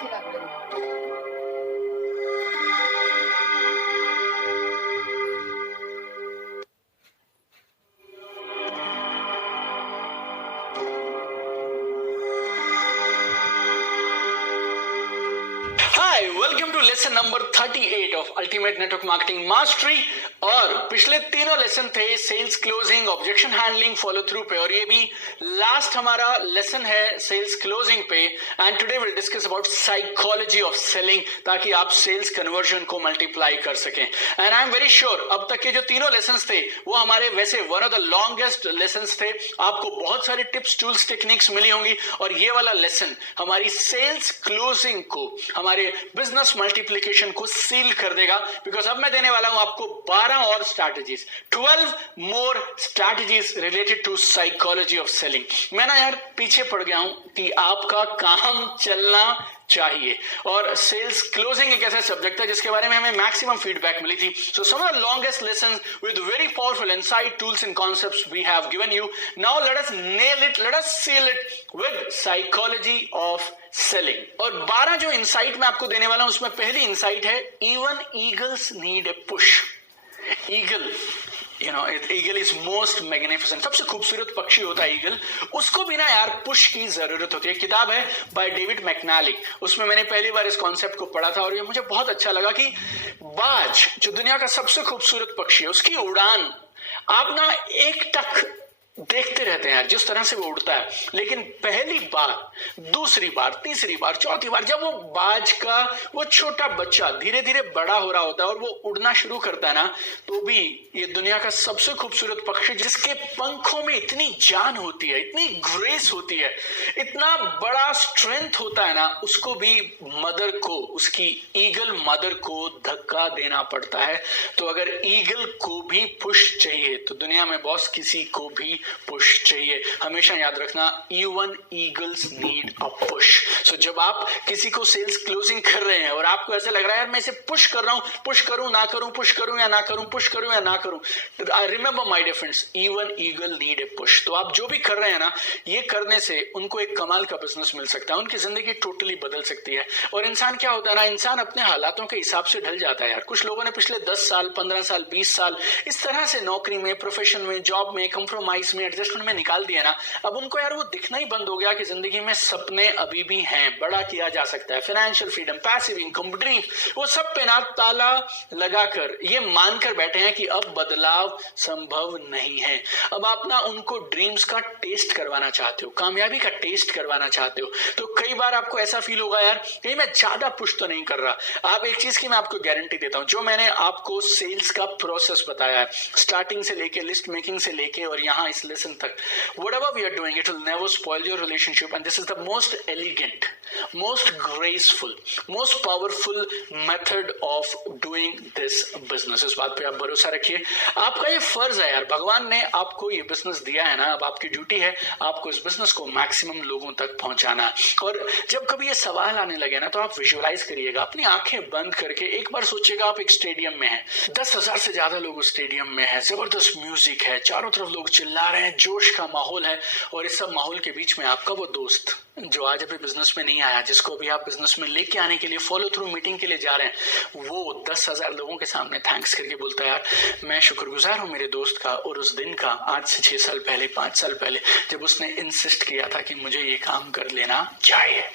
अच्छी लग रही है। Hi, welcome to lesson number 38 of Ultimate Network Marketing Mastery। और पिछले तीनों लेसन थे sales closing, objection handling, follow through पे, और ये भी लास्ट हमारा लेसन है सेल्स क्लोजिंग पे। And today will discuss about psychology of selling, ताकि आप सेल्स कन्वर्जन को मल्टीप्लाई कर सकें। And I am very sure अब तक के जो तीनों लेसन्स थे वो हमारे वैसे one of the longest lessons थे। आपको बहुत सारे टिप्स, टूल्स, टेक्निक्स मिली होंगी, और ये वाला लेसन हमारी सेल्स क्लोजिंग को, हमारे बिजनेस मल्टीप्लिकेशन को सील कर देगा। बिकॉज अब मैं देने वाला हूं आपको 12 और strategies, 12 more strategies related to psychology of selling. मैं ना यार पीछे पड़ गया हूं कि आपका काम चलना चाहिए, और सेल्स क्लोजिंग एक ऐसा सब्जेक्ट है जिसके बारे में हमें मैक्सिमम फीडबैक मिली थी। So some of the longest lessons with very powerful insight, tools and concepts we have given you. Now let us nail it, let us seal it with psychology of selling. और 12 जो insight मैं आपको देने वाला हूं उसमें पहली insight है, even eagles need a push. Eagle, eagle is most magnificent, सबसे खूबसूरत पक्षी होता है ईगल, उसको भी ना यार पुश की जरूरत होती है। किताब है बाय डेविड मैकनालिक, उसमें मैंने पहली बार इस कॉन्सेप्ट को पढ़ा था और ये मुझे बहुत अच्छा लगा कि बाज जो दुनिया का सबसे खूबसूरत पक्षी है, उसकी उड़ान आप ना एक टक देखते रहते हैं यार, जिस तरह से वो उड़ता है। लेकिन पहली बार, दूसरी बार, तीसरी बार, चौथी बार जब वो बाज का वो छोटा बच्चा धीरे धीरे बड़ा हो रहा होता है और वो उड़ना शुरू करता है ना, तो भी ये दुनिया का सबसे खूबसूरत पक्षी, जिसके पंखों में इतनी जान होती है, इतनी ग्रेस होती है, इतना बड़ा स्ट्रेंथ होता है ना, उसको भी मदर को, उसकी ईगल मदर को धक्का देना पड़ता है। तो अगर ईगल को भी पुश चाहिए तो दुनिया में बॉस किसी को भी पुश चाहिए। हमेशा याद रखना, even eagles need a push. So जब आप किसी को सेल्स क्लोजिंग कर रहे हैं और आपको ऐसा लग रहा है यार मैं इसे पुश कर रहा हूं, पुश करूं ना करूं, पुश करूं या ना करूं, पुश करूं या ना करूं, remember my dear friends, even eagle need a push. तो आप जो भी कर रहे हैं ना, ये करने से उनको एक कमाल का बिजनेस मिल सकता है, उनकी जिंदगी टोटली बदल सकती है। और इंसान क्या होता है ना, इंसान अपने हालातों के हिसाब से ढल जाता है यार। कुछ लोगों ने पिछले 10 साल, 15 साल, 20 साल इस तरह से नौकरी में, प्रोफेशन में, जॉब में, कंप्रोमाइज में, एडजस्टमेंट में निकाल दिया ना, अब उनको यार वो दिखना ही बंद हो गया कि जिंदगी में सपने अभी भी हैं, बड़ा किया जा सकता है, financial freedom, passive income, dream, वो सब पे ना ताला लगाकर ये मानकर बैठे हैं कि अब बदलाव संभव नहीं है। अब आप ना उनको ड्रीम्स का टेस्ट करवाना चाहते हो, कामयाबी का टेस्ट करवाना चाहते हो, तो कई बार आपको ऐसा फील होगा यार कहीं मैं ज्यादा पुश तो नहीं कर रहा। आप एक चीज की मैं आपको गारंटी देता हूं, जो मैंने आपको सेल्स का प्रोसेस बताया है, स्टार्टिंग से लेके, लिस्ट मेकिंग से लेके और यहाँ इस लेसन तक, whatever we are doing, it will never spoil your relationship, and this is the most elegant, most graceful, most powerful method of doing this business। इस बात पे आप भरोसा रखिए, आपका ये फर्ज है यार, भगवान ने आपको ये बिजनेस दिया है ना, अब आपकी ड्यूटी है आपको इस बिजनेस को मैक्सिमम लोगों तक पहुंचाना। और जब कभी ये सवाल आने लगे ना, तो आप विजुअलाइज करिएगा, अपनी आंखें बंद करके एक बार सोचिएगा आप एक स्टेडियम में हैं, 10,000 से ज्यादा लोग उस स्टेडियम में हैं, जबरदस्त म्यूजिक है, चारों तरफ लोग चिल्ला रहे हैं, जोश का माहौल है, और इस सब माहौल के बीच में आपका वो दोस्त जो आज अभी बिजनेस में नहीं आया, जिसको भी आप बिजनेस में लेके आने के लिए, फॉलो थ्रू मीटिंग के लिए जा रहे हैं, वो 10,000 लोगों के सामने थैंक्स करके बोलता है यार मैं शुक्रगुजार हूं मेरे दोस्त का और उस दिन का, आज से 6 साल पहले, 5 साल पहले, जब उसने इंसिस्ट किया था कि मुझे ये काम कर लेना चाहिए।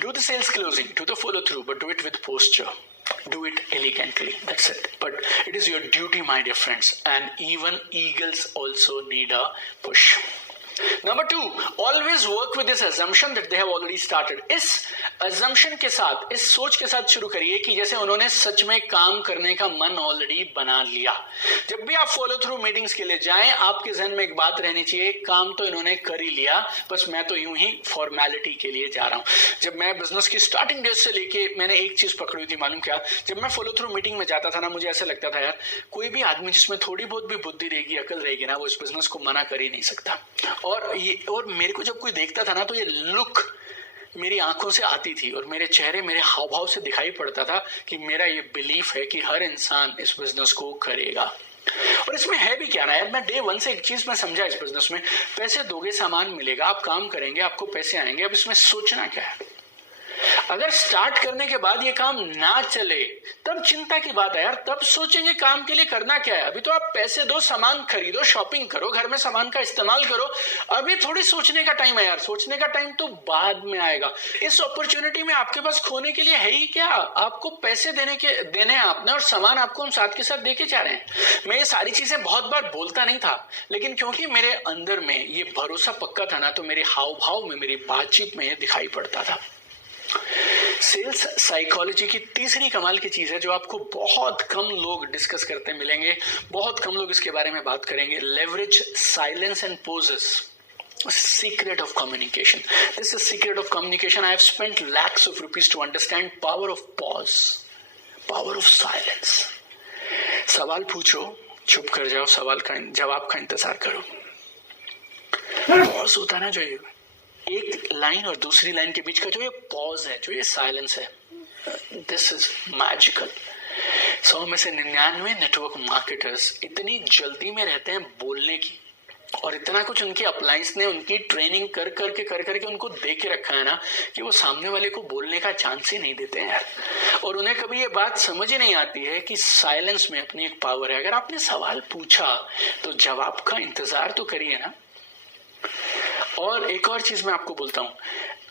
Do the sales closing, do the follow through, but do it with posture. Do it elegantly. That's it. But it is your duty, my dear friends. And even eagles also need a push. Number 2, always work with this assumption that they have already started. इस assumption के साथ, इस सोच के साथ शुरू करिए कि जैसे उन्होंने सच में काम करने का मन ऑलरेडी बना लिया। जब भी आप फॉलो थ्रू मीटिंग्स के लिए जाएं, आपके जहन में एक बात रहनी चाहिए, काम तो इन्होंने कर ही लिया, बस मैं तो यूं ही फॉर्मेलिटी के लिए जा रहा हूं। जब मैं बिजनेस की स्टार्टिंग डेज से लेके मैंने एक चीज पकड़ी थी, मालूम क्या, जब मैं फॉलो थ्रू मीटिंग में जाता था ना, मुझे ऐसा लगता था यार कोई भी आदमी जिसमें थोड़ी बहुत भी बुद्धि रहेगी, अकल रहेगी ना, वो इस बिजनेस को मना कर ही नहीं सकता। और मेरे को जब कोई देखता था ना, तो ये लुक मेरी आंखों से आती थी और मेरे चेहरे, मेरे हाव भाव से दिखाई पड़ता था कि मेरा ये बिलीफ है कि हर इंसान इस बिजनेस को करेगा। और इसमें है भी क्या ना यार, मैं डे 1 से एक चीज मैं समझा इस बिजनेस में, पैसे दोगे सामान मिलेगा, आप काम करेंगे आपको पैसे आएंगे। अब इसमें सोचना क्या है, अगर स्टार्ट करने के बाद ये काम ना चले तब चिंता की बात है यार, तब सोचेंगे काम के लिए करना क्या है। अभी तो आप पैसे दो, सामान खरीदो, शॉपिंग करो, घर में सामान का इस्तेमाल करो, अभी थोड़ी सोचने का टाइम है यार। सोचने का टाइम तो बाद में आएगा। इस अपॉर्चुनिटी में आपके पास खोने के लिए है ही क्या? आपको पैसे देने हैं आपने, और सामान आपको हम साथ के साथ देके जा रहे हैं। मैं ये सारी चीजें बहुत बार बोलता नहीं था, लेकिन क्योंकि मेरे अंदर में ये भरोसा पक्का था ना, तो मेरे हाव भाव में, मेरी बातचीत में ये दिखाई पड़ता था। सेल्स साइकोलॉजी की तीसरी कमाल की चीज है जो आपको बहुत कम लोग डिस्कस करते मिलेंगे, बहुत कम लोग इसके बारे में बात करेंगे। Leverage silence and pauses, secret of communication. This is secret of communication. I have spent lakhs of rupees to understand power of pause, power of silence. सवाल पूछो, चुप कर जाओ, सवाल का जवाब का इंतजार करो। पॉज होता ना, जो ये एक लाइन और दूसरी लाइन के बीच का जो ये पॉज है, जो ये साइलेंस है, दिस इज मैजिकल। 100 में से 99 नेटवर्क मार्केटर्स इतनी जल्दी में रहते हैं बोलने की, और इतना कुछ उनकी अप्लायंस ने उनकी ट्रेनिंग कर करके उनको दे के रखा है ना, कि वो सामने वाले को बोलने का चांस ही नहीं देते हैं यार। और उन्हें कभी ये बात समझ ही नहीं आती है कि साइलेंस में अपनी एक पावर है। अगर आपने सवाल पूछा तो जवाब का इंतजार तो करिए ना। और एक और चीज मैं आपको बोलता हूं,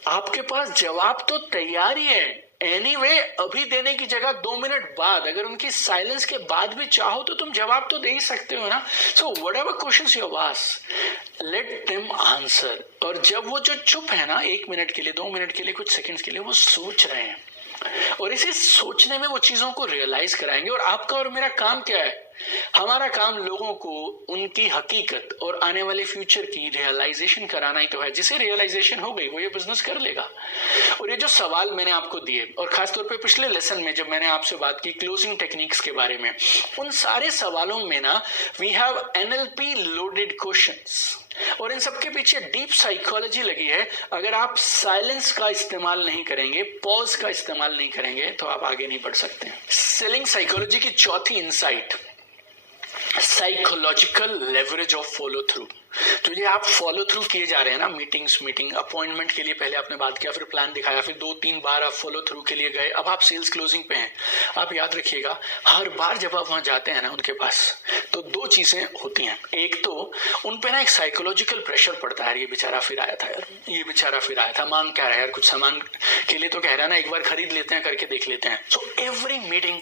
आपके पास जवाब तो तैयार ही है एनीवे, अभी देने की जगह 2 मिनट बाद, अगर उनकी साइलेंस के बाद भी चाहो तो तुम जवाब तो दे ही सकते हो ना। So whatever questions you ask, let them answer. और जब वो जो चुप है ना, 1 मिनट के लिए, 2 मिनट के लिए, कुछ सेकंड्स के लिए, वो सोच रहे हैं, और इसे सोचने में वो चीजों को रियलाइज कराएंगे। और आपका और मेरा काम क्या है? हमारा काम लोगों को उनकी हकीकत और आने वाले फ्यूचर की रियलाइजेशन कराना ही तो है। जिसे रियलाइजेशन हो गई वो ये बिजनेस कर लेगा। और ये जो सवाल मैंने आपको दिए, और खासतौर पे पिछले लेसन में जब मैंने आपसे बात की क्लोजिंग टेक्निक्स के बारे में, उन सारे सवालों में ना we have NLP loaded questions, और इन सबके पीछे डीप साइकोलॉजी लगी है। अगर आप साइलेंस का इस्तेमाल नहीं करेंगे, पॉज का इस्तेमाल नहीं करेंगे, तो आप आगे नहीं बढ़ सकते। सेलिंग साइकोलॉजी की चौथी insight, psychological leverage of follow through. तो ये आप फॉलो थ्रू किए जा रहे हैं ना, मीटिंग अपॉइंटमेंट के लिए पहले आपने बात किया, फिर प्लान दिखाया, फिर 2-3 बार आप फॉलो थ्रू के लिए गए, अब आप सेल्स क्लोजिंग पे हैं। आप याद रखिएगा, हर बार जब आप वहां जाते हैं ना उनके पास, तो 2 चीजें होती हैं। एक तो उन पे ना एक साइकोलॉजिकल प्रेशर पड़ता है, ये बेचारा फिर आया था यार, ये बेचारा फिर आया था, मांग क्या रहा है यार, कुछ सामान के लिए तो कह रहा है ना, एक बार खरीद लेते हैं, करके देख लेते हैं। So every meeting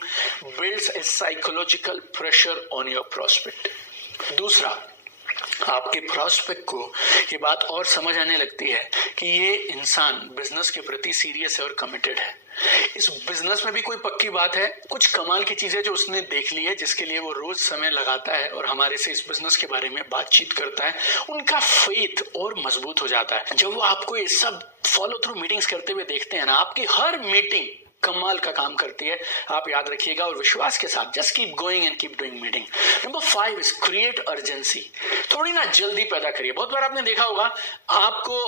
builds A psychological pressure on your prospect. दूसरा, आपके प्रोस्पेक्ट को ये बात और समझ आने लगती है कि ये इंसान बिजनेस के प्रति सीरियस है और कमिटेड है। इस बिजनेस में भी कोई पक्की बात है, कुछ कमाल की चीजें जो उसने देख ली है, जिसके लिए वो रोज समय लगाता है और हमारे से इस बिजनेस के बारे में बातचीत करता है। उनका फेथ और मजबूत हो जाता है जब वो आपको ये सब फॉलो थ्रू मीटिंग्स करते हुए देखते हैं ना। आपकी हर मीटिंग कमाल का काम करती है, आप याद रखिएगा, और विश्वास के साथ just keep going and keep doing meeting. Number 5 is create urgency. थोड़ी ना जल्दी पैदा करिए। बहुत बार आपने देखा होगा, आपको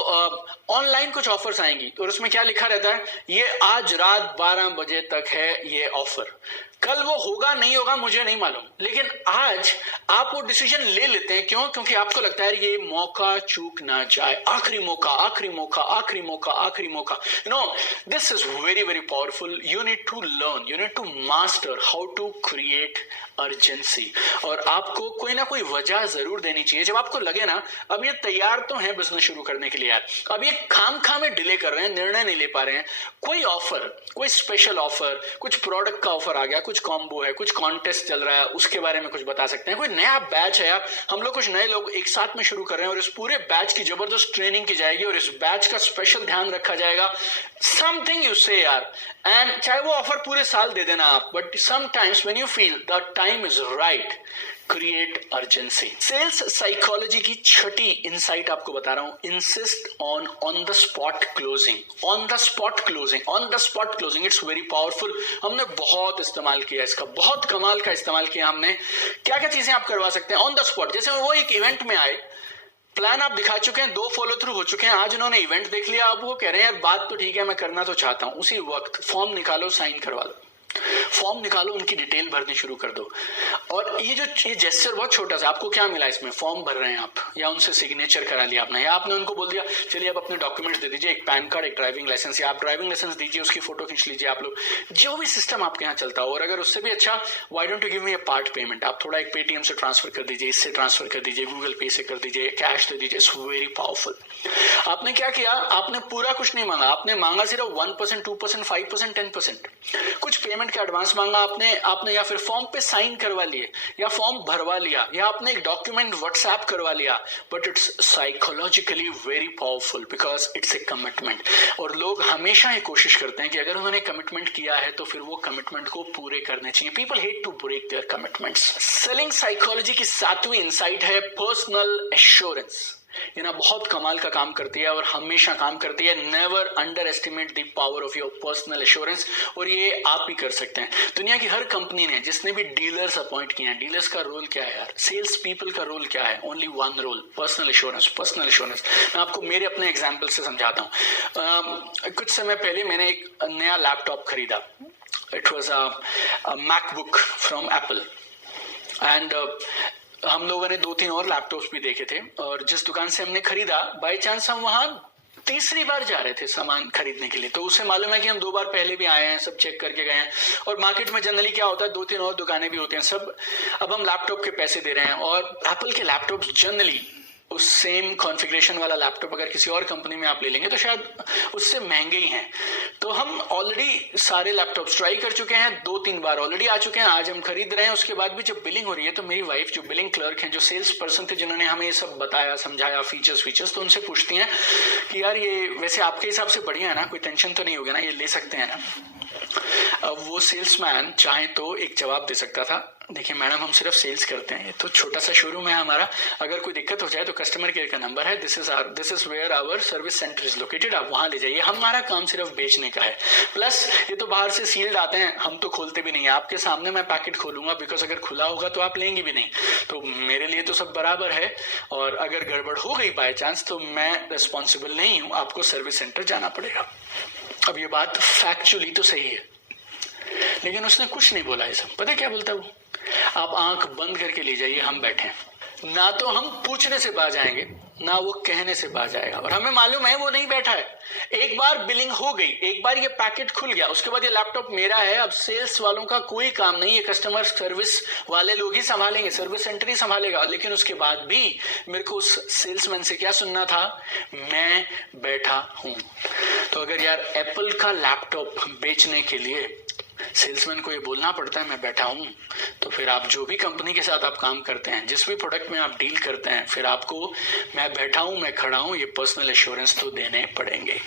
ऑनलाइन कुछ ऑफर्स आएंगी और उसमें क्या लिखा रहता है, ये आज रात 12 बजे तक है ये ऑफर। कल वो होगा नहीं होगा मुझे नहीं मालूम, लेकिन आज आप वो डिसीजन ले लेते हैं। क्यों? क्योंकि आपको लगता है ये मौका चूक ना जाए, आखिरी मौका, आखिरी मौका, आखिरी मौका, आखिरी मौका। You know, this is very very powerful. You need to learn, you need to master how to create urgency. और आपको कोई ना कोई वजह जरूर देनी चाहिए। जब आपको लगे ना अब ये तैयार तो है बिजनेस शुरू करने के लिए यार, अब ये खाम में डिले कर रहे हैं, निर्णय नहीं ले पा रहे हैं, कोई ऑफर, कोई स्पेशल ऑफर, कुछ प्रोडक्ट का ऑफर आ गया, कुछ कॉम्बो है, कुछ कॉन्टेस्ट चल रहा है, उसके बारे में कुछ बता सकते हैं। कोई नया बैच है यार, हम लोग कुछ नए लोग एक साथ में शुरू कर रहे हैं और इस पूरे बैच की जबरदस्त ट्रेनिंग की जाएगी और इस बैच का स्पेशल ध्यान रखा जाएगा। समथिंग यू से यार, एंड चाहे वो ऑफर पूरे साल दे देना आप, but sometimes when you feel the time is right, create urgency. Sales psychology की छठी इंसाइट आपको बता रहा हूं, insist on the spot closing. On the spot closing, on the spot closing, it's very powerful. हमने बहुत इस्तेमाल किया इसका, बहुत कमाल का इस्तेमाल किया हमने। क्या क्या चीजें आप करवा सकते हैं ऑन द स्पॉट? जैसे वो एक इवेंट में आए, प्लान आप दिखा चुके हैं, 2 फॉलो थ्रू हो चुके हैं, आज उन्होंने इवेंट देख लिया, अब वो कह रहे हैं यार बात तो ठीक है, मैं करना तो चाहता हूं, उसी वक्त फॉर्म निकालो, साइन करवा दो। फॉर्म निकालो, उनकी डिटेल भरनी शुरू कर दो। और ये जेस्चर बहुत छोटा सा, आपको क्या मिला इसमें, फॉर्म भर रहे हैं आप, या उनसे सिग्नेचर करा लिया आपने, या आपने उनको बोल दिया चलिए आप अपने डॉक्यूमेंट्स दे दीजिए, एक पैन कार्ड, एक ड्राइविंग लाइसेंस, या आप ड्राइविंग लाइसेंस दीजिए, उसकी फोटो खींच लीजिए आप लोग, जो भी सिस्टम आपके यहाँ चलता हो। और अगर उससे भी अच्छा, why don't you give me a part payment, आप थोड़ा एक पेटीएम से ट्रांसफर कर दीजिए, इससे ट्रांसफर कर दीजिए, गूगल पे से कर दीजिए, कैश दे दीजिए, इट्स वेरी पावरफुल। आपने क्या किया, आपने पूरा कुछ नहीं मांगा, आपने मांगा सिर्फ 1%, 2%, 5%, 10%, कुछ पेमेंट का एडवांस मांगा आपने, या फिर फॉर्म पे साइन करवा लिए, या फॉर्म भरवा लिया, या आपने एक डॉक्यूमेंट व्हाट्सएप करवा लिया, but it's psychologically very powerful because it's a commitment. और लोग हमेशा ये कोशिश करते हैं कि अगर उन्होंने कमिटमेंट किया है तो फिर वो कमिटमेंट को पूरे करने चाहिए। People hate to break their commitments. Selling psychology की 7वीं इंसाइट है पर्सनल एश्योरेंस। ये ना बहुत कमाल का काम करती है और हमेशा काम करती है। Never under estimate the power of your personal assurance. और ये आप भी कर सकते हैं। दुनिया की हर कंपनी ने जिसने भी डीलर्स अपॉइंट किए हैं, डीलर्स का रोल क्या है यार, सेल्स पीपल का रोल क्या है, only one role, personal assurance. Personal assurance मैं आपको मेरे अपने एग्जाम्पल से समझाता हूँ। कुछ समय पहले मैंने एक नया लैपटॉप खरीदा। It was a MacBook from Apple and हम लोगों ने 2-3 और लैपटॉप्स भी देखे थे। और जिस दुकान से हमने खरीदा, बाय चांस हम वहां तीसरी बार जा रहे थे सामान खरीदने के लिए, तो उससे मालूम है कि हम 2 बार पहले भी आए हैं, सब चेक करके गए हैं। और मार्केट में जनरली क्या होता है, 2-3 और दुकानें भी होती हैं सब। अब हम लैपटॉप के पैसे दे रहे हैं और एप्पल के लैपटॉप जनरली उस सेम कॉन्फ़िगरेशन वाला लैपटॉप अगर किसी और कंपनी में आप ले लेंगे तो शायद उससे महंगे ही हैं। तो हम ऑलरेडी सारे लैपटॉप्स ट्राई कर चुके हैं, 2-3 बार ऑलरेडी आ चुके हैं, आज हम खरीद रहे हैं। उसके बाद भी जब बिलिंग हो रही है तो मेरी वाइफ जो बिलिंग क्लर्क हैं, जो सेल्स पर्सन थे जिन्होंने हमें ये सब बताया समझाया फीचर्स, तो उनसे पूछती हैं कि यार ये वैसे आपके हिसाब से बढ़िया है ना, कोई टेंशन तो नहीं होगा ना, ये ले सकते हैं ना। अब वो सेल्समैन चाहे तो एक जवाब दे सकता था, देखिए मैडम हम सिर्फ सेल्स करते हैं, ये तो छोटा सा शोरूम है हमारा, अगर कोई दिक्कत हो जाए तो कस्टमर केयर का नंबर है, this is where our service centre is located, आप वहां ले जाइए, हमारा काम सिर्फ बेचने का है। प्लस ये तो बाहर से सील्ड आते हैं, हम तो खोलते भी नहीं है, आपके सामने मैं पैकेट खोलूंगा बिकॉज अगर खुला होगा तो आप लेंगे भी नहीं, तो मेरे लिए तो सब बराबर है। और अगर गड़बड़ हो गई बाय चांस तो मैं रिस्पॉन्सिबल नहीं हूं, आपको सर्विस सेंटर जाना पड़ेगा। अब ये बात फैक्चुअली तो सही है, लेकिन उसने कुछ नहीं बोला। ये सब पता क्या बोलता वो, आप आंख बंद करके ले जाइए, हम बैठे हैं। ना तो हम पूछने से बाज आएंगे, ना वो कहने से बाज आएगा। और हमें मालूम है वो नहीं बैठा है। एक बार बिलिंग हो गई, एक बार ये पैकेट खुल गया, उसके बाद ये लैपटॉप मेरा है। अब सेल्स वालों का कोई काम नहीं, ये कस्टमर सर्विस वाले लोग ही संभालेंगे, सर्विस सेंटर ही संभालेगा। लेकिन उसके बाद भी मेरे को उस सेल्समैन से क्या सुनना था, मैं बैठा हूं। तो अगर यार एप्पल का लैपटॉप बेचने के लिए सेल्समैन को ये बोलना पड़ता है मैं बैठा हूं, तो फिर आप जो भी कंपनी के साथ आप काम करते हैं, जिस भी प्रोडक्ट में आप डील करते हैं, फिर आपको मैं बैठा हूं, मैं खड़ा हूं, ये पर्सनल एश्योरेंस तो देने पड़ेंगे।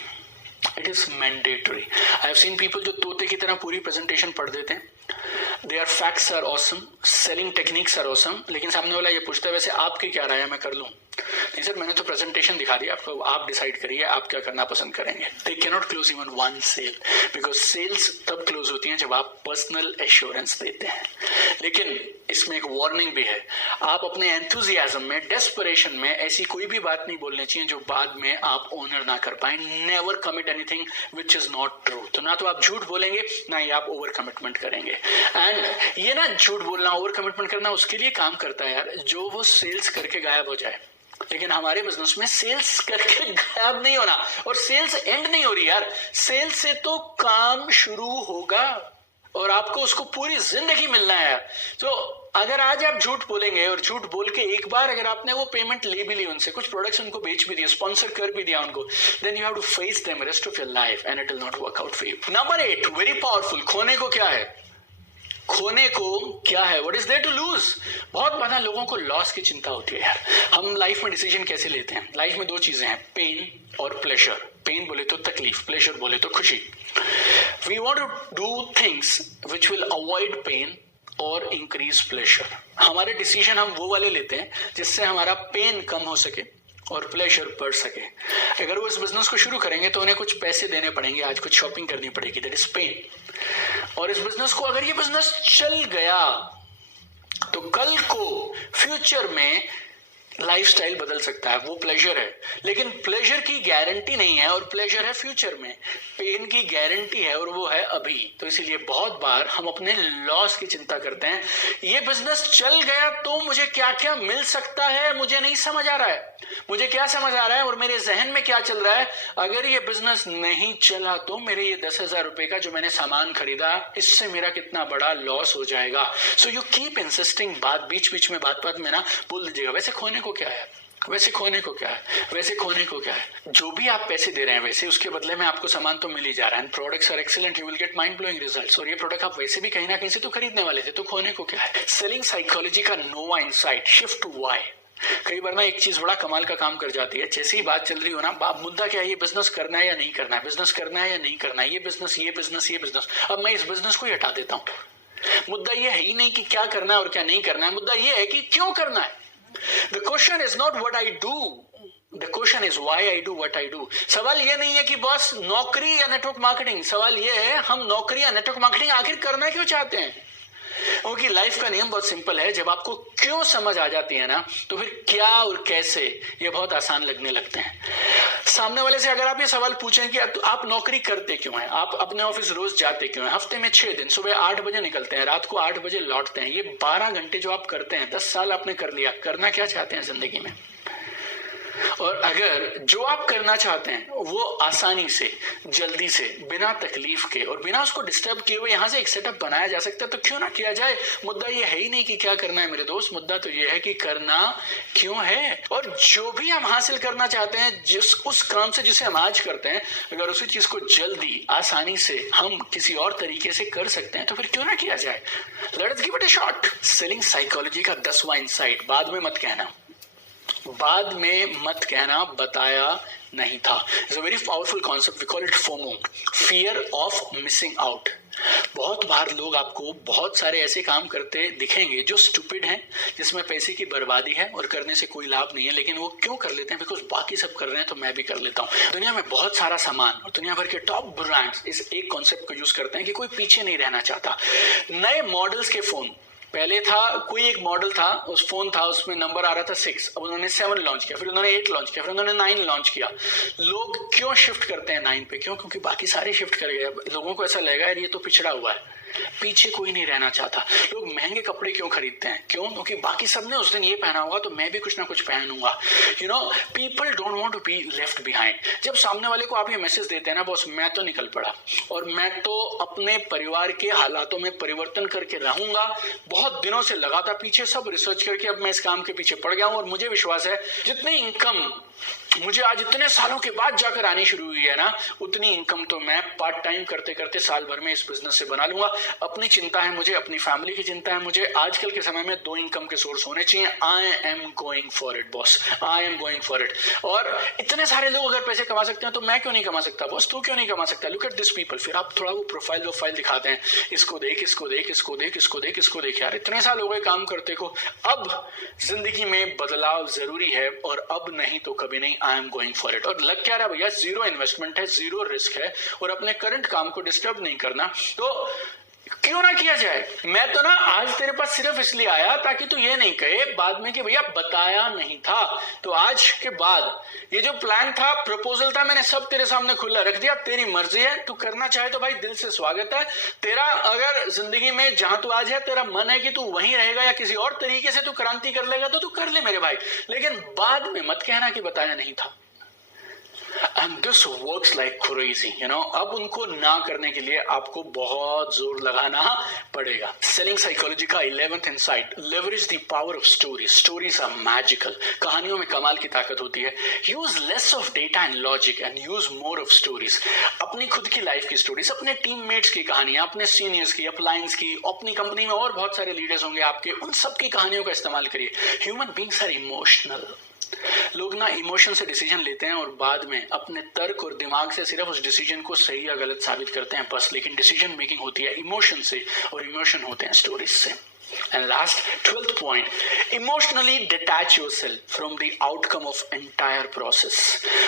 It is mandatory. I have seen people जो तोते की तरह पूरी प्रेजेंटेशन पढ़ देते हैं, their facts are awesome, selling techniques are awesome, लेकिन सामने वाला ये पूछता है वैसे आपकी क्या राय है, मैं कर लूं? नहीं सर मैंने तो प्रेजेंटेशन दिखा दी आपको, आप डिसाइड करिए आप क्या करना पसंद करेंगे। They can not close even one sale, because sales तब क्लोज होती हैं जब आप पर्सनल एश्योरेंस देते हैं। लेकिन इसमें एक वार्निंग भी है, आप अपने एंथुजियाज्म में, डेस्परेशन में ऐसी कोई भी बात नहीं बोलनी चाहिए जो बाद में आप ऑनर ना कर पाए। Never commit anything which is not true. तो ना तो आप झूठ बोलेंगे, ना ही आप ओवर कमिटमेंट करेंगे। एंड ये ना झूठ बोलना, ओवर कमिटमेंट करना उसके लिए काम करता है यार जो वो सेल्स करके गायब हो जाए। लेकिन हमारे बिजनेस में सेल्स करके गायब नहीं होना, और सेल्स एंड नहीं हो रही यार, सेल्स से तो काम शुरू होगा और आपको उसको पूरी जिंदगी मिलना है यार। तो अगर आज आप झूठ बोलेंगे और झूठ बोल के एक बार अगर आपने वो पेमेंट ले भी ली उनसे, कुछ प्रोडक्ट्स उनको बेच भी दिए, स्पॉन्सर कर भी दिया उनको, then you have to face them rest of your life and it will not work out for you. Number 8 very powerful. खोने को क्या है, खोने को क्या है, what is there to lose. बहुत बड़ा लोगों को लॉस की चिंता होती है यार। हम लाइफ में डिसीजन कैसे लेते हैं, लाइफ में 2 चीजें हैं, पेन और प्लेजर। पेन बोले तो तकलीफ, प्लेजर बोले तो खुशी। We want to do things which will avoid pain और इंक्रीज प्लेजर। हमारे डिसीजन हम वो वाले लेते हैं जिससे हमारा पेन कम हो सके और प्लेजर बढ़ सके। अगर वो इस बिजनेस को शुरू करेंगे तो उन्हें कुछ पैसे देने पड़ेंगे, आज कुछ शॉपिंग करनी पड़ेगी, दैट इज पेन। और इस बिजनेस को अगर ये बिजनेस चल गया तो कल को फ्यूचर में लाइफस्टाइल बदल सकता है, वो प्लेजर है, लेकिन प्लेजर की गारंटी नहीं है और प्लेजर है फ्यूचर में, पेन की गारंटी है और वो है अभी। तो इसीलिए बहुत बार हम अपने लॉस की चिंता करते हैं, ये बिजनेस चल गया तो मुझे क्या क्या मिल सकता है मुझे नहीं समझ आ रहा है, मुझे क्या समझ आ रहा है और मेरे जहन में क्या चल रहा है, अगर ये बिजनेस नहीं चला तो मेरे ये 10,000 रुपए का जो मैंने सामान खरीदा इससे मेरा कितना बड़ा लॉस हो जाएगा। सो यू कीप इंसिस्टिंग, बात बीच बीच में बात बात में ना बोल दीजिएगा, वैसे खोने को क्या है, वैसे खोने को क्या है, वैसे खोने को क्या है, जो भी आप पैसे दे रहे हैं वैसे उसके बदले में आपको सामान तो मिल ही जा रहा है, products are excellent, you will get mind blowing results, और ये प्रोडक्ट आप वैसे भी कहीं ना कहीं से तो खरीदने वाले थे, तो खोने को क्या है। सेलिंग साइकोलॉजी का नोवा इनसाइट, शिफ्ट टू व्हाई। कई बार ना एक चीज बड़ा कमाल का काम कर जाती है, जैसे ही बात चल रही हो ना, मुद्दा क्या है, ये बिजनेस करना है या नहीं करना है, बिजनेस करना है या नहीं करना है, ये बिजनेस ये बिजनेस ये बिजनेस, अब मैं इस बिजनेस को ही हटा देता हूं। मुद्दा ये है ही नहीं कि क्या करना है और क्या नहीं करना है, मुद्दा ये है कि क्यों करना है। The question is not what I do, the question is why I do what I do. सवाल ये नहीं है कि बॉस नौकरी या नेटवर्क मार्केटिंग, सवाल ये है हम नौकरी या नेटवर्क मार्केटिंग आखिर करना क्यों चाहते हैं। क्योंकि लाइफ का नियम बहुत सिंपल है, जब आपको क्यों समझ आ जाती है ना तो फिर क्या और कैसे ये बहुत आसान लगने लगते हैं। सामने वाले से अगर आप ये सवाल पूछें कि आप नौकरी करते क्यों हैं, आप अपने ऑफिस रोज जाते क्यों हैं, हफ्ते में 6 दिन, सुबह 8 बजे निकलते हैं, रात को 8 बजे लौटते हैं, ये 12 घंटे जो आप करते हैं 10 साल आपने कर लिया, करना क्या चाहते हैं जिंदगी में। और अगर जो आप करना चाहते हैं वो आसानी से, जल्दी से, बिना तकलीफ के और बिना उसको डिस्टर्ब किए हुए यहां से एक सेटअप बनाया जा सकता है तो क्यों ना किया जाए। मुद्दा ये है ही नहीं कि क्या करना है मेरे दोस्त, मुद्दा तो ये है कि करना क्यों है। और जो भी हम हासिल करना चाहते हैं, जिस उस काम से जिसे हम आज करते हैं, अगर उसी चीज को जल्दी आसानी से हम किसी और तरीके से कर सकते हैं तो फिर क्यों ना किया जाए। Let's give it a shot. Selling psychology का 10वां इनसाइट, बाद में मत कहना, बाद में मत कहना बताया नहीं था। It's a very powerful concept, we call it FOMO, fear of missing out. बहुत बार लोग आपको बहुत सारे ऐसे काम करते दिखेंगे जो स्टूपिड हैं, जिसमें पैसे की बर्बादी है और करने से कोई लाभ नहीं है, लेकिन वो क्यों कर लेते हैं, बिकॉज बाकी सब कर रहे हैं तो मैं भी कर लेता हूँ। दुनिया में बहुत सारा सामान और दुनिया भर के टॉप ब्रांड्स इस एक कॉन्सेप्ट को यूज करते हैं कि कोई पीछे नहीं रहना चाहता। नए मॉडल्स के फोन, पहले था कोई एक मॉडल था, उस फोन था उसमें नंबर आ रहा था 6, अब उन्होंने 7 लॉन्च किया, फिर उन्होंने 8 लॉन्च किया, फिर उन्होंने 9 लॉन्च किया। लोग क्यों शिफ्ट करते हैं 9 पे, क्यों, क्योंकि बाकी सारे शिफ्ट कर गए। लोगों को ऐसा लगेगा यार ये तो पिछड़ा हुआ है, पीछे कोई नहीं रहना चाहता। लोग महंगे कपड़े क्यों खरीदते हैं, क्यों, क्योंकि बाकी सबने उस दिन ये पहना होगा तो मैं भी कुछ ना कुछ पहनूंगा। You know, people don't want to be left behind. जब सामने वाले को आप ये मैसेज देते हैं ना, बॉस मैं तो निकल पड़ा और मैं तो अपने परिवार के हालातों में परिवर्तन करके रहूंगा, बहुत दिनों से लगा था पीछे, सब रिसर्च करके अब मैं इस काम के पीछे पड़ गया हूं और मुझे विश्वास है जितनी इनकम मुझे आज इतने सालों के बाद जाकर आनी शुरू हुई है ना, उतनी इनकम तो मैं पार्ट टाइम करते करते साल भर में इस बिजनेस से बना लूंगा। अपनी चिंता है मुझे, अपनी फैमिली की चिंता है मुझे। आजकल के समय में 2 इनकम के सोर्स होने चाहिए। I am going for it boss, I am going for it. और इतने सारे लोग अगर पैसे कमा सकते हैं तो मैं क्यों नहीं कमा सकता बॉस, तू क्यों नहीं कमा सकता। Look at this people. फिर आप थोड़ा वो प्रोफाइल दिखाते हैं, इसको देख, इसको देख, इसको देख, इसको देख, इसको देख। यार इतने साल हो गए काम करते को, अब जिंदगी में बदलाव जरूरी है और अब नहीं तो कभी नहीं। I am going for it. और लग क्या रहा भैया, 0 इन्वेस्टमेंट है, 0 रिस्क है और अपने करंट काम को डिस्टर्ब नहीं करना, तो क्यों ना किया जाए। मैं तो ना आज तेरे पास सिर्फ इसलिए आया ताकि तू ये नहीं कहे बाद में कि भैया बताया नहीं था। तो आज के बाद ये जो प्लान था, प्रपोजल था, मैंने सब तेरे सामने खुला रख दिया। तेरी मर्जी है, तू करना चाहे तो भाई दिल से स्वागत है तेरा। अगर जिंदगी में जहां तू आज है, तेरा मन है कि तू वहीं रहेगा या किसी और तरीके से तू क्रांति कर लेगा तो तू कर ले मेरे भाई, लेकिन बाद में मत कहना कि बताया नहीं था। And this works like crazy, you know। अब उनको ना करने के लिए आपको बहुत जोर लगाना पड़ेगा। सेलिंग साइकोलॉजी का 11th insight, leverage the power of stories। Stories are magical। कहानियों में कमाल की ताकत होती है। Use less of data and logic and use more of stories। अपनी खुद की लाइफ की स्टोरीज, अपने टीममेट्स की कहानियां, अपने सीनियर्स की, अपलाइंस की, अपनी कंपनी में और बहुत सारे लीडर्स होंगे आपके, उन सब की कहानियों का इस्तेमाल करिए। Human beings are emotional. लोग ना इमोशन से डिसीजन लेते हैं और बाद में अपने तर्क और दिमाग से सिर्फ उस डिसीजन को सही या गलत साबित करते हैं बस, लेकिन डिसीजन मेकिंग होती है इमोशन से और इमोशन होते हैं स्टोरीज से। And last, 12th point, emotionally detach yourself from the outcome of entire process।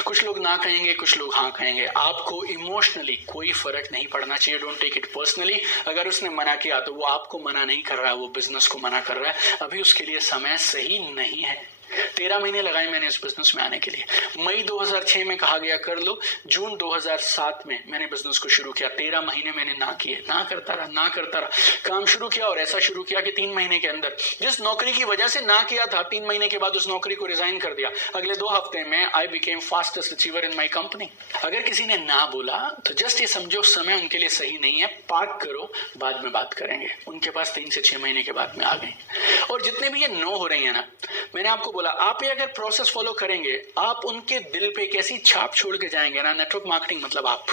कुछ लोग ना कहेंगे, कुछ लोग हाँ कहेंगे। आपको इमोशनली कोई फर्क नहीं पड़ना चाहिए। Don't take it personally. अगर उसने मना किया तो वो आपको मना नहीं कर रहा है, वो बिजनेस को मना कर रहा है। अभी उसके लिए समय सही नहीं है। 13 महीने लगाए मैंने इस बिजनेस में आने के लिए। मई 2006 में कहा गया कर लो, जून 2007 में मैंने बिजनेस को शुरू किया। 13 महीने मैंने ना किए, ना करता रहा, काम शुरू किया और ऐसा शुरू किया कि 3 महीने के अंदर जिस नौकरी की वजह से ना किया था, 3 महीने के बाद उस नौकरी को रिजाइन कर दिया। अगले 2 हफ्ते में I became fastest achiever in my company. अगर किसी ने ना बोला तो जस्ट ये समझो समय उनके लिए सही नहीं है, पार्क करो, बाद में बात करेंगे। उनके पास 3 से 6 महीने के बाद में आ गए। और जितने भी ये नो हो रही है ना, मैंने आपको बोला, आप ये अगर प्रोसेस फॉलो करेंगे, आप उनके दिल पे कैसी छाप छोड़ के जाएंगे ना। नेटवर्क मार्केटिंग मतलब आप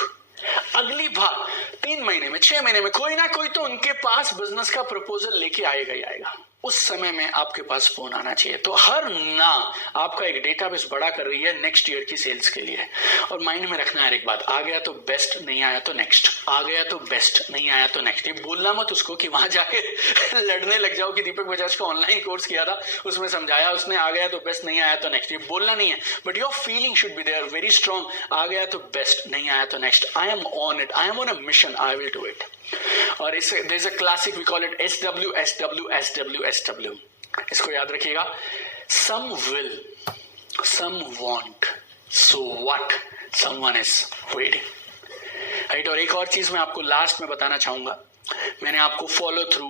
अगली बार 3 महीने में, 6 महीने में कोई ना कोई तो उनके पास बिजनेस का प्रपोजल लेके आएगा ही आएगा। उस समय में आपके पास फोन आना चाहिए। तो हर ना आपका एक डेटाबेस बड़ा कर रही है नेक्स्ट ईयर की सेल्स के लिए। और माइंड में रखना है एक बात, आ गया तो बेस्ट, नहीं आया तो नेक्स्ट, आ गया तो बेस्ट, नहीं आया तो नेक्स्ट। ये बोलना मत उसको कि वहां जाके लड़ने लग जाओ कि दीपक बजाज का ऑनलाइन कोर्स किया था, उसमें समझाया उसने, आ गया तो बेस्ट, नहीं आया तो नेक्स्ट। ये बोलना नहीं है, but your feeling should be there very strong. आ गया तो बेस्ट, नहीं आया तो next. I am on it, I am on a mission, I will do it. और इसे there is a classic, we call it SW SW SW SW। इसको याद रखिएगा, some will, some won't, so what, someone is waiting, right. और एक और चीज मैं आपको लास्ट में बताना चाहूंगा। मैंने आपको फॉलो थ्रू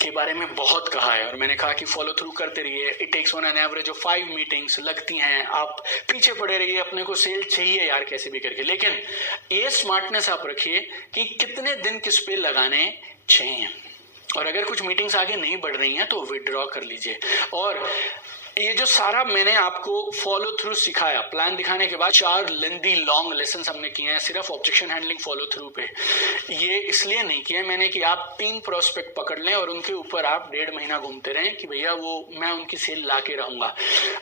के बारे में बहुत कहा है और मैंने कहा कि फॉलो थ्रू करते रहिए। It takes on an average of 5 meetings लगती हैं, आप पीछे पड़े रहिए, अपने को सेल चाहिए यार कैसे भी करके। लेकिन ये स्मार्टनेस आप रखिए कि कितने दिन किस पे लगाने चाहिए। और अगर कुछ मीटिंग्स आगे नहीं बढ़ रही हैं तो विड्रॉ कर लीजिए। और ये जो सारा मैंने आपको फॉलो थ्रू सिखाया, प्लान दिखाने के बाद 4 लेंदी लॉन्ग लेसन हमने किए हैं सिर्फ ऑब्जेक्शन हैंडलिंग फॉलो थ्रू पे। ये इसलिए नहीं किए मैंने कि आप 3 प्रोस्पेक्ट पकड़ लें और उनके ऊपर आप 1.5 महीना घूमते रहें कि भैया वो मैं उनकी सेल ला के रहूंगा।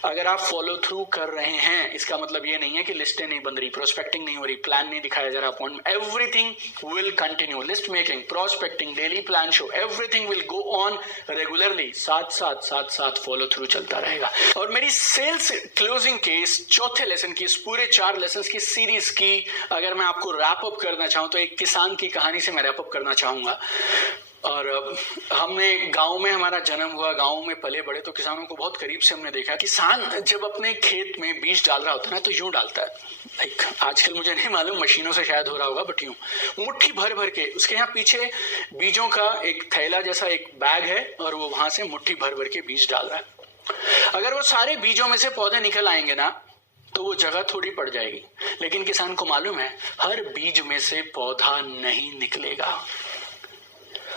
अगर आप फॉलो थ्रू कर रहे हैं, इसका मतलब ये नहीं है कि लिस्टें नहीं बन रही, प्रोस्पेक्टिंग नहीं हो रही, प्लान नहीं दिखाया जा रहा, appointment, everything will continue. List making, prospecting, daily plan show, everything will go on regularly. साथ फॉलो थ्रू चलता रहेगा। और मेरी सेल्स क्लोजिंग के इस चौथे लेसन की, इस पूरे 4 लेसन की सीरीज की अगर मैं आपको रैप अप करना चाहूं तो एक किसान की कहानी से मैं रैप अप करना चाहूंगा। और हमने गांव में, हमारा जन्म हुआ, गांव में पले बड़े, तो किसानों को बहुत करीब से हमने देखा। किसान जब अपने खेत में बीज डाल रहा होता है ना तो यूं डालता है, लाइक आजकल मुझे नहीं मालूम, मशीनों से शायद हो रहा होगा, बट यूं मुट्ठी भर भर के। उसके यहाँ पीछे बीजों का एक थैला जैसा एक बैग है और वो वहां से मुट्ठी भर भर के बीज डाल रहा है। अगर वो सारे बीजों में से पौधे निकल आएंगे ना तो वो जगह थोड़ी पड़ जाएगी। लेकिन किसान को मालूम है हर बीज में से पौधा नहीं निकलेगा,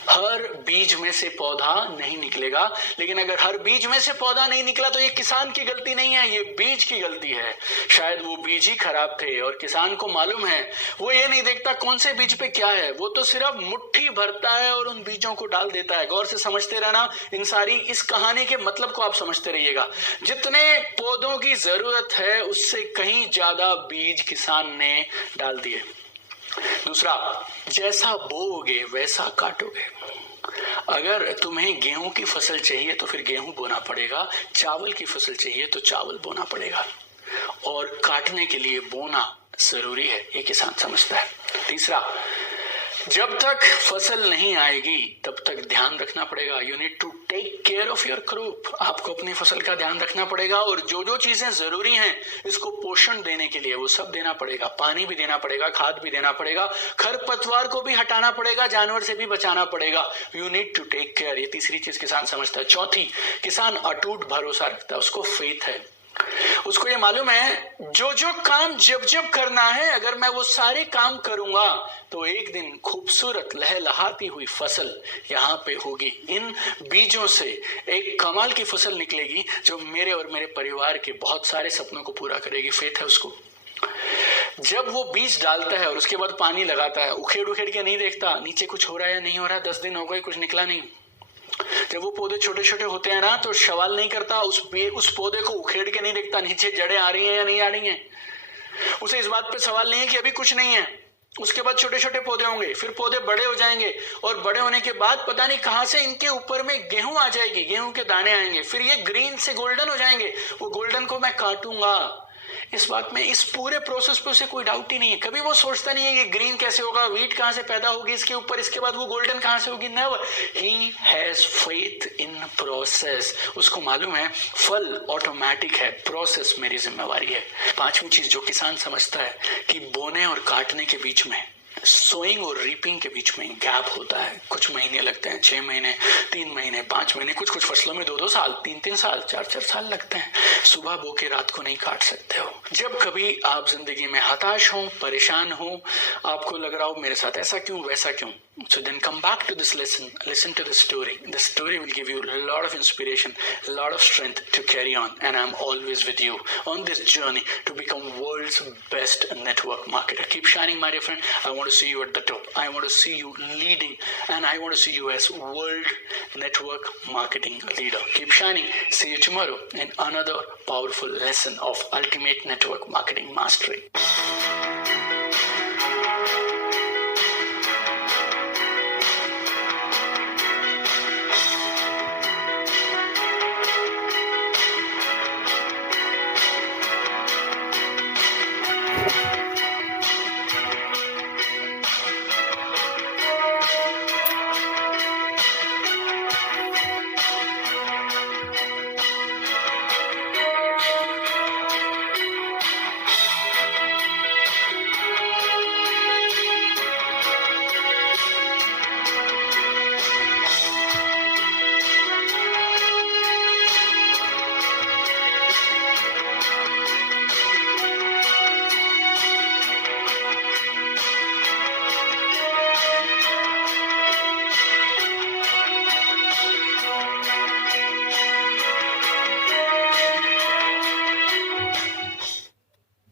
हर बीज में से पौधा नहीं निकलेगा। लेकिन अगर हर बीज में से पौधा नहीं निकला तो ये किसान की गलती नहीं है, ये बीज की गलती है। शायद वो बीज ही खराब थे और किसान को मालूम है, वो ये नहीं देखता कौन से बीज पे क्या है, वो तो सिर्फ मुट्ठी भरता है और उन बीजों को डाल देता है। गौर से समझते रहना, इन सारी इस कहानी के मतलब को आप समझते रहिएगा। जितने पौधों की जरूरत है उससे कहीं ज्यादा बीज किसान ने डाल दिए। दूसरा, जैसा बोओगे वैसा काटोगे। अगर तुम्हें गेहूं की फसल चाहिए तो फिर गेहूं बोना पड़ेगा, चावल की फसल चाहिए तो चावल बोना पड़ेगा, और काटने के लिए बोना जरूरी है, ये किसान समझता है। तीसरा, जब तक फसल नहीं आएगी तब तक ध्यान रखना पड़ेगा। You need to take care of your crop. आपको अपनी फसल का ध्यान रखना पड़ेगा और जो जो चीजें जरूरी हैं इसको पोषण देने के लिए वो सब देना पड़ेगा। पानी भी देना पड़ेगा, खाद भी देना पड़ेगा, खरपतवार को भी हटाना पड़ेगा, जानवर से भी बचाना पड़ेगा। You need to take care. ये तीसरी चीज किसान समझता है। चौथी, किसान अटूट भरोसा रखता है, उसको फेथ है। उसको ये मालूम है जो जो काम जब जब करना है, अगर मैं वो सारे काम करूंगा तो एक दिन खूबसूरत लहलहाती हुई फसल यहाँ पे होगी। इन बीजों से एक कमाल की फसल निकलेगी जो मेरे और मेरे परिवार के बहुत सारे सपनों को पूरा करेगी। फेथ है उसको। जब वो बीज डालता है और उसके बाद पानी लगाता है, उखेड़ उखेड़ के नहीं देखता नीचे कुछ हो रहा है या नहीं हो रहा है, 10 दिन हो गए कुछ निकला नहीं। जब वो पौधे छोटे छोटे होते हैं ना तो सवाल नहीं करता, उस पौधे को उखेड़ के नहीं देखता नीचे जड़ें आ रही हैं या नहीं आ रही हैं। उसे इस बात पे सवाल नहीं है कि अभी कुछ नहीं है। उसके बाद छोटे छोटे पौधे होंगे, फिर पौधे बड़े हो जाएंगे और बड़े होने के बाद पता नहीं कहां से इनके ऊपर में गेहूं आ जाएगी, गेहूं के दाने आएंगे, फिर ये ग्रीन से गोल्डन हो जाएंगे। वो गोल्डन को मैं काटूंगा। इस बात में, इस पूरे प्रोसेस पे उसे कोई डाउट ही नहीं है। कभी वो सोचता नहीं है कि ग्रीन कैसे होगा, व्हीट कहां से पैदा होगी इसके ऊपर, इसके बाद वो गोल्डन कहां से होगी। Never, he has faith in process. उसको मालूम है फल ऑटोमेटिक है, प्रोसेस मेरी जिम्मेवारी है। पांचवी चीज जो किसान समझता है कि बोने और काटने के बीच में, सोइंग और रीपिंग के बीच में गैप होता है, कुछ महीने लगते हैं, 6 महीने, 3 महीने, 5 महीने, कुछ कुछ फसलों में 2-2 साल, 3-3 साल, 4-4 साल लगते हैं। सुबह बो के रात को नहीं काट सकते हो। जब कभी आप जिंदगी में हताश हो, परेशान हो, आपको लग रहा हो मेरे साथ ऐसा क्यों वैसा क्यों, so then come back to this lesson, listen to the story. The story will give you a lot of inspiration, a lot of strength to carry on, and I'm always with you on this journey to become world's best network marketer. Keep shining, my dear friend. I want to see you at the top. I want to see you leading, and I want to see you as world network marketing leader. Keep shining. See you tomorrow in another powerful lesson of Ultimate Network Marketing Mastery.